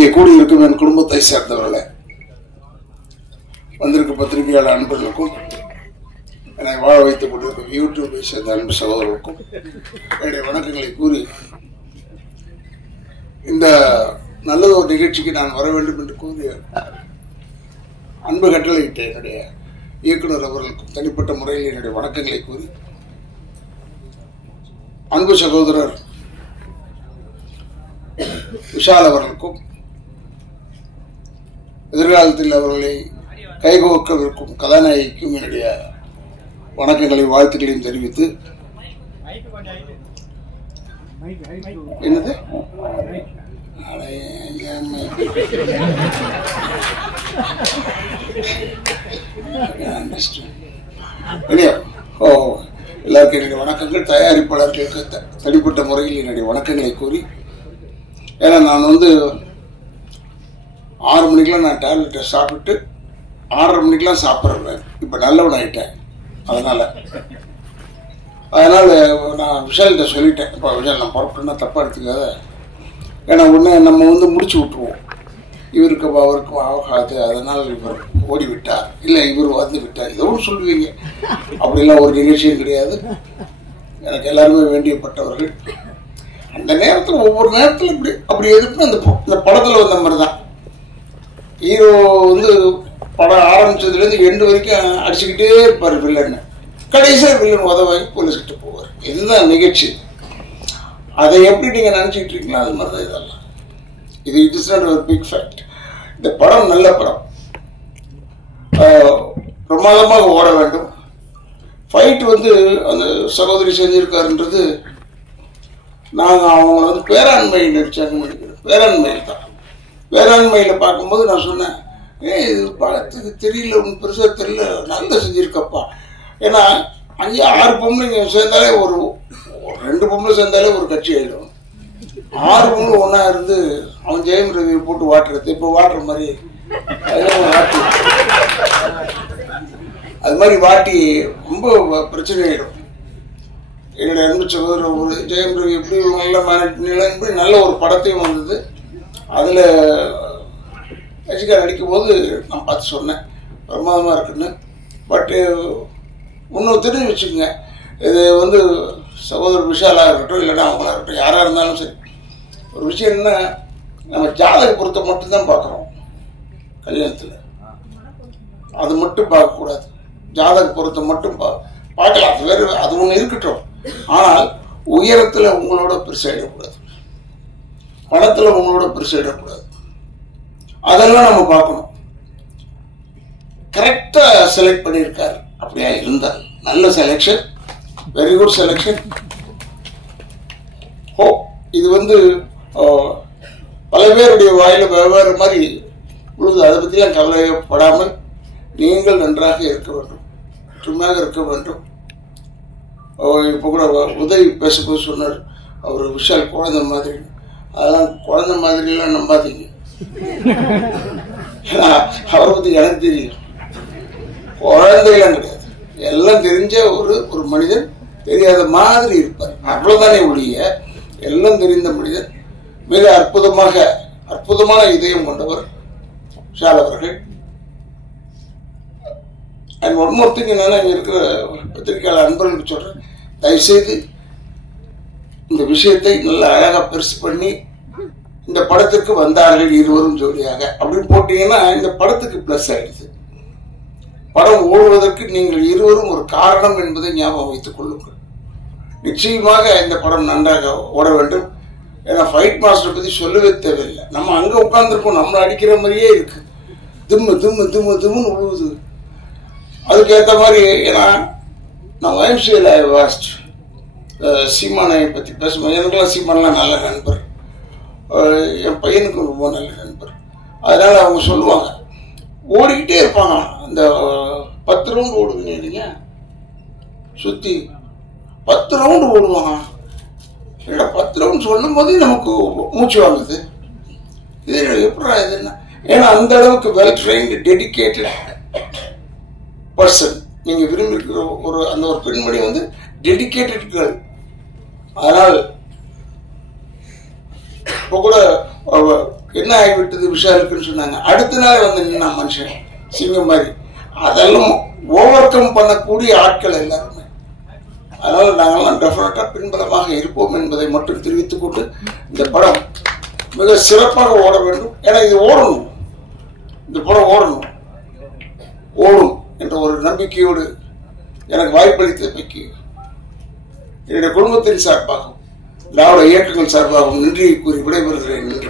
இங்கே கூடியிருக்கும் என் குடும்பத்தை சேர்ந்தவர்களே, வந்திருக்கும் பத்திரிகையாளர் அன்பர்களுக்கும், என்னை வாழ வைத்துக் கொண்டிருக்கும் யூடியூபை சேர்ந்த அன்பு சகோதரர்களுக்கும் என்னுடைய வணக்கங்களை கூறி, இந்த நல்ல ஒரு நிகழ்ச்சிக்கு நான் வர வேண்டும் என்று கூறிய அன்பு கட்டளையிட்ட என்னுடைய இயக்குனர் அவர்களுக்கும் தனிப்பட்ட முறையில் என்னுடைய வணக்கங்களை கூறி, அன்பு சகோதரர் விஷால் அவர்களுக்கும் எதிர்காலத்தில் அவர்களை கைகோக்கவிருக்கும் கதாநாயகிக்கும் என்னுடைய வணக்கங்களையும் வாழ்த்துக்களையும் தெரிவித்து, என்னது எல்லாருக்கும் என்னுடைய வணக்கங்கள். தயாரிப்பாளர்களுக்கு தனிப்பட்ட முறையில் என்னுடைய வணக்கங்களை கூறி, ஏன்னா நான் 6 மணிக்கெல்லாம் நான் டேப்லெட்டை சாப்பிட்டு 6:30 மணிக்கெல்லாம் சாப்பிட்றேன். இப்போ நல்லவன் ஆகிட்டேன். அதனால நான் விஷால்கிட்ட சொல்லிட்டேன், இப்போ விஷால் நான் புறப்பட்டுன்னா தப்பாக எடுத்துக்காத, ஏன்னா உடனே நம்ம முடிச்சு விட்டுருவோம், இவருக்கு அவருக்கும் ஆகாது, அதனால் இவர் ஓடிவிட்டார், இல்லை இவர் வந்து விட்டார், ஏதோ ஒன்று சொல்லுவீங்க. அப்படிலாம் ஒரு நிகழ்ச்சியும் கிடையாது. எனக்கு எல்லாருமே வேண்டியப்பட்டவர்கள். அந்த நேரத்தில் ஒவ்வொரு நேரத்தில் அப்படி எதுக்குன்னு அந்த படத்தில் வந்த மாதிரி தான். ஹீரோ படம் ஆரம்பிச்சதுலேருந்து எண்டு வரைக்கும் அடிச்சுக்கிட்டே இருப்பார் வில்லன்னு. கடைசியாக வில்லன் உதவாகி போலீஸ்கிட்ட போவார். இதுதான் நிகழ்ச்சி. அதை எப்படி நீங்கள் நினச்சிக்கிட்டு இருக்கீங்களோ அது மாதிரி தான் இதெல்லாம். இட் இஸ் நாட் ஒரு பிக் ஃபேக்ட். இந்த படம் நல்ல படம், பிரமாதமாக ஓட வேண்டும். ஃபைட் அந்த சகோதரி செஞ்சிருக்காருன்றது, நாங்கள் அவங்க பேராண்மை நடிச்சாங்கன்னு நினைக்கிறேன். பேராண்மையில் தான். பேராண்மையில் பார்க்கும்போது நான் சொன்னேன், இது படத்துக்கு தெரியல, ஒன்று பெருசாக தெரியல, நல்லா செஞ்சுருக்கப்பா. ஏன்னா 5-6 பொம்பளைங்க சேர்ந்தாலே ஒரு 2 பொம்பளை சேர்ந்தாலே ஒரு கட்சி ஆகிடும். 6 பொம்பளை ஒன்றா இருந்து அவன் ஜெயம் ரவியை போட்டு வாட்டுறது, இப்போ வாட்டுற மாதிரி அது மாதிரி வாட்டி ரொம்ப பிரச்சனை ஆகிடும். என்னுடைய அன்பு சகோதரர் ஒரு ஜெயம் ரவி எப்படி நல்ல மேனேஜ் நல்ல ஒரு படத்தையும் வந்தது. அதில் ரசிகா நடிக்கும் போது நான் பார்த்து சொன்னேன், பிரமாதமாக இருக்குன்னு. பட்டு இன்னும் தெரிஞ்சு வச்சுக்கோங்க, இது சகோதரர் விஷாலாக இருக்கட்டும், இல்லைன்னா அவங்களா இருக்கட்டும், யாராக இருந்தாலும் சரி, ஒரு விஷயம் என்ன, நம்ம ஜாதக பொருத்தம் மட்டும்தான் பார்க்குறோம் கல்யாணத்தில். அது மட்டும் பார்க்கக்கூடாது. ஜாதக பொருத்தம் மட்டும் பார்க்கலாம், அது வேறு, அது ஒன்று இருக்கட்டும். ஆனால் உயரத்தில் உங்களோட பெருசாகிடக்கூடாது, பணத்தில் உங்களோட பெருசாகிடக்கூடாது. அதெல்லாம் நம்ம பார்க்கணும். கரெக்டாக செலக்ட் பண்ணியிருக்காரு. அப்படியா இருந்தால் நல்ல செலெக்ஷன், வெரி குட் செலெக்ஷன். இது பல பேருடைய வாயில வெவ்வேறு மாதிரி உள்ளது. அதை பற்றிலாம் கவலைப்படாமல் நீங்கள் நன்றாக இருக்க வேண்டும், ஒற்றுமையாக இருக்க வேண்டும். இப்போ கூட உதவி பேசும்போது சொன்னார், அவர் விஷால் குழந்தை மாதிரி. அதெல்லாம் குழந்தை மாதிரிலாம் நம்பாதீங்க. அவரை பற்றி எனக்கு தெரியும். குழந்தைலாம் கிடையாது, எல்லாம் தெரிஞ்ச ஒரு மனிதன், தெரியாத மாதிரி இருப்பார். அவ்வளவுதானே ஒழிய எல்லாம் தெரிந்த மனிதன். மிக அற்புதமான இதயம் கொண்டவர் விஷால் அவர்கள். அண்ட் ஒன் மோர் திங் என்னன்னா, இங்க இருக்கிற பத்திரிகையாளர் அன்பர்களுக்கு சொல்றேன், தயவுசெய்து இந்த விஷயத்தை நல்ல அழகா பெருசு பண்ணி, இந்த படத்துக்கு வந்தார்கள் இருவரும் ஜோடியாக அப்படின்னு போட்டீங்கன்னா இந்த படத்துக்கு பிளஸ் ஆயிடுது. படம் ஓடுவதற்கு நீங்கள் இருவரும் ஒரு காரணம் என்பதை ஞாபகம் வைத்துக் கொள்ளுங்கள். நிச்சயமாக இந்த படம் நன்றாக ஓட வேண்டும். ஏன்னா ஃபைட் மாஸ்டர் பத்தி சொல்லவே தேவையில்லை. நம்ம அங்க உட்கார்ந்துருக்கோம், நம்மளை அடிக்கிற மாதிரியே இருக்கு, திம்மு திம்மு திம்மு திம்முன்னு உழுவுது. அதுக்கேற்ற மாதிரி, ஏன்னா நான் YMCA வாஸ்ட் சீமானை பற்றி பேசும்போது, எனக்குலாம் சீமானெலாம் நல்ல நண்பர், என் பையனுக்கு ரொம்ப நல்ல நண்பர். அதனால அவங்க சொல்லுவாங்க, ஓடிக்கிட்டே இருப்பாங்க. இந்த 10 ரவுண்டு ஓடுவீங்க இல்லைங்க, சுற்றி 10 ரவுண்டு ஓடுவாங்க. இல்லை 10 ரவுண்ட் சொல்லும் போதே நமக்கு மூச்சு வாங்குது. இது எப்படா இது என்ன? ஏன்னா அந்த அளவுக்கு வெல் ட்ரெயின்டு டெடிக்கேட்டட் பர்சன். நீங்க விரும்பி இருக்கிற அந்த ஒரு பெண்மணி டெடிக்கேட்டட் கேர்ள். அதனால் இப்போ கூட என்ன ஆகிவிட்டது விஷாலுக்குன்னு சொன்னாங்க. அடுத்த நாள் வந்து நின்னா மனுஷன் சிங்கம் மாதிரி. அதெல்லாம் ஓவர் கம் பண்ணக்கூடிய ஆட்கள் எல்லாருமே. அதனால நாங்கள்லாம் டெஃபினட்டா பின்பலமாக இருப்போம் என்பதை மட்டும் தெரிவித்துக் கொண்டு இந்த படம் மிக சிறப்பாக ஓட வேண்டும். ஏன்னா இது ஓடணும், இந்த படம் ஓடும் என்ற ஒரு நம்பிக்கையோடு எனக்கு வாய்ப்பளித்தமைக்கு என்னுடைய குடும்பத்தின் சார்பாகவும் திராவிட இயக்கங்கள் சார்பாகவும் நன்றியை கூறி விடைபெறுகிறேன். நன்றி.